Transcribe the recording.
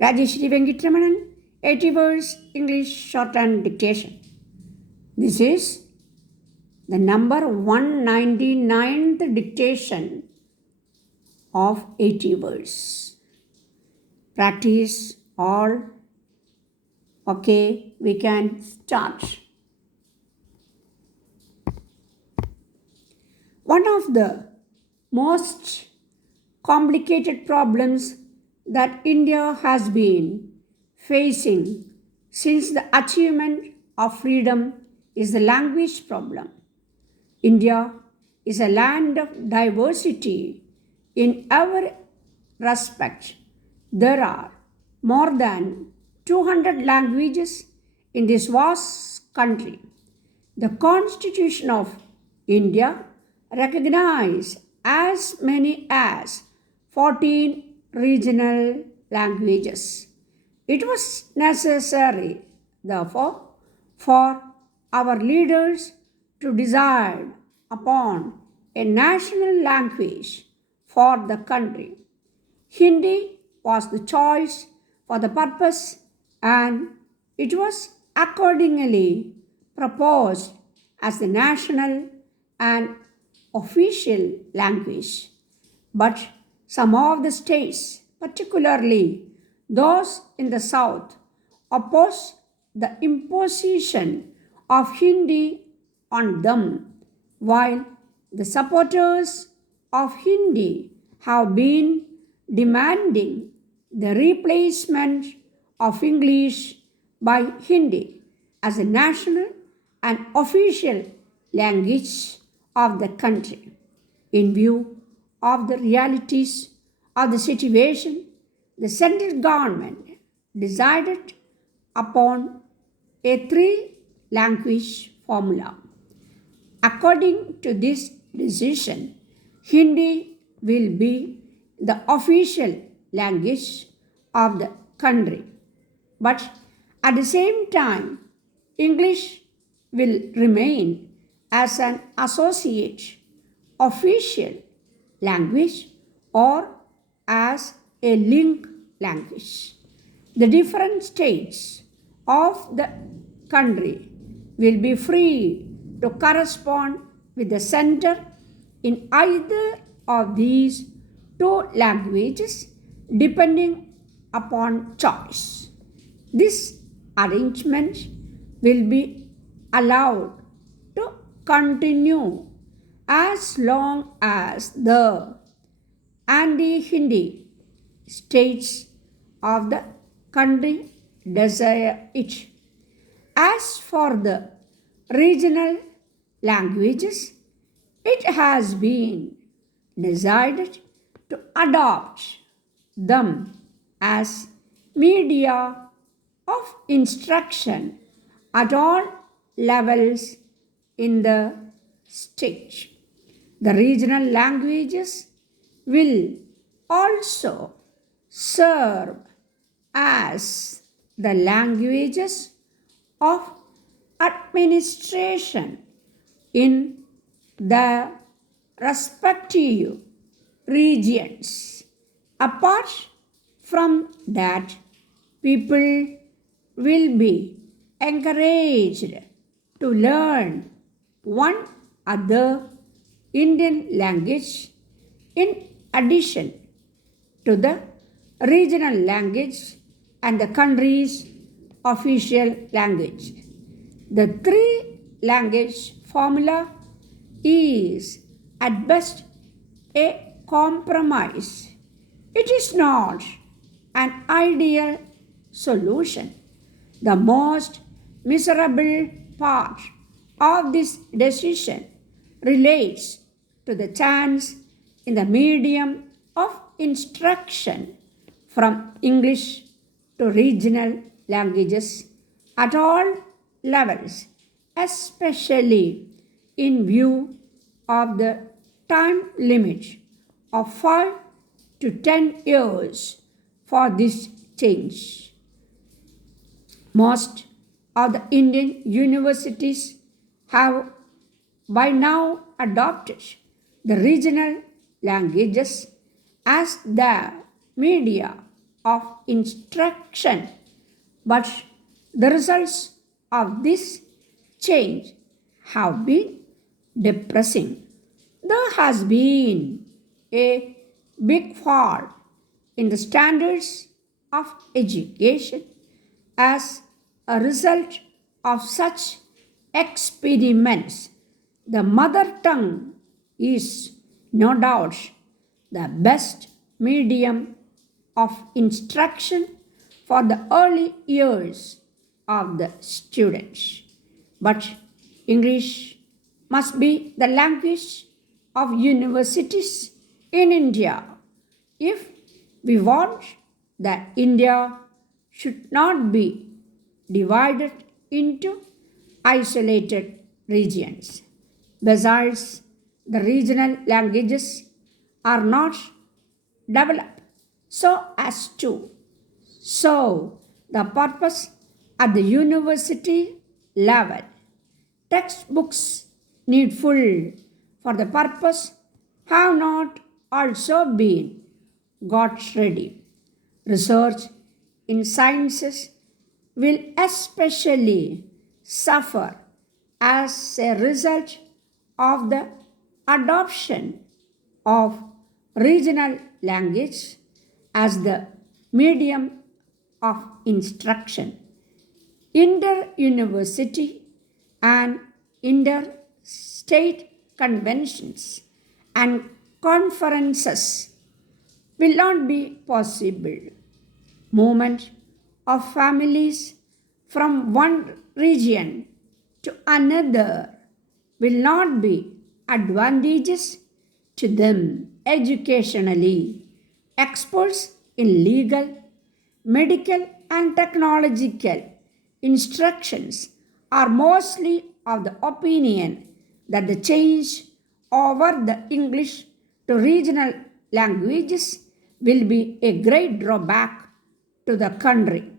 Rajeshri Venkatramanan, 80 words English shorthand dictation. This is the number 199th dictation of 80 words. Practice all. Okay, we can start. One of the most complicated problems that India has been facing since the achievement of freedom is the language problem. India is a land of diversity in every respect. There are more than 200 languages in this vast country. The Constitution of India recognizes as many as 14 regional languages. It was necessary, therefore, for our leaders to decide upon a national language for the country. Hindi was the choice for the purpose and it was accordingly proposed as the national and official language. But some of the states, particularly those in the south, opposed the imposition of Hindi on them, while the supporters of Hindi have been demanding the replacement of English by Hindi as a national and official language of the country. In view of the realities of the situation, the central government decided upon a three language formula. According to this decision, Hindi will be the official language of the country. But at the same time, English will remain as an associate official language or as a link language. The different states of the country will be free to correspond with the center in either of these two languages depending upon choice. This arrangement will be allowed to continue as long as the anti-Hindi states of the country desire it. As for the regional languages, it has been decided to adopt them as media of instruction at all levels in the state. The regional languages will also serve as the languages of administration in the respective regions. Apart from that, people will be encouraged to learn one other Indian language in addition to the regional language and the country's official language. The three language formula is at best a compromise. It is not an ideal solution. The most miserable part of this decision relates to the chance in the medium of instruction from English to regional languages at all levels, especially in view of the time limit of 5 to 10 years for this change. Most of the Indian universities have by now adopted the regional languages as their media of instruction, but the results of this change have been depressing. There has been a big fall in the standards of education as a result of such experiments. The mother tongue is no doubt the best medium of instruction for the early years of the students. But English must be the language of universities in India if we want that India should not be divided into isolated regions. Besides, the regional languages are not developed so as to serve the purpose at the university level. Textbooks needful for the purpose have not also been got ready. Research in sciences will especially suffer as a result of the adoption of regional language as the medium of instruction. Inter-university and inter-state conventions and conferences will not be possible. Movement of families from one region to another will not be advantageous to them educationally. Experts in legal, medical, and technological instructions are mostly of the opinion that the change over the English to regional languages will be a great drawback to the country.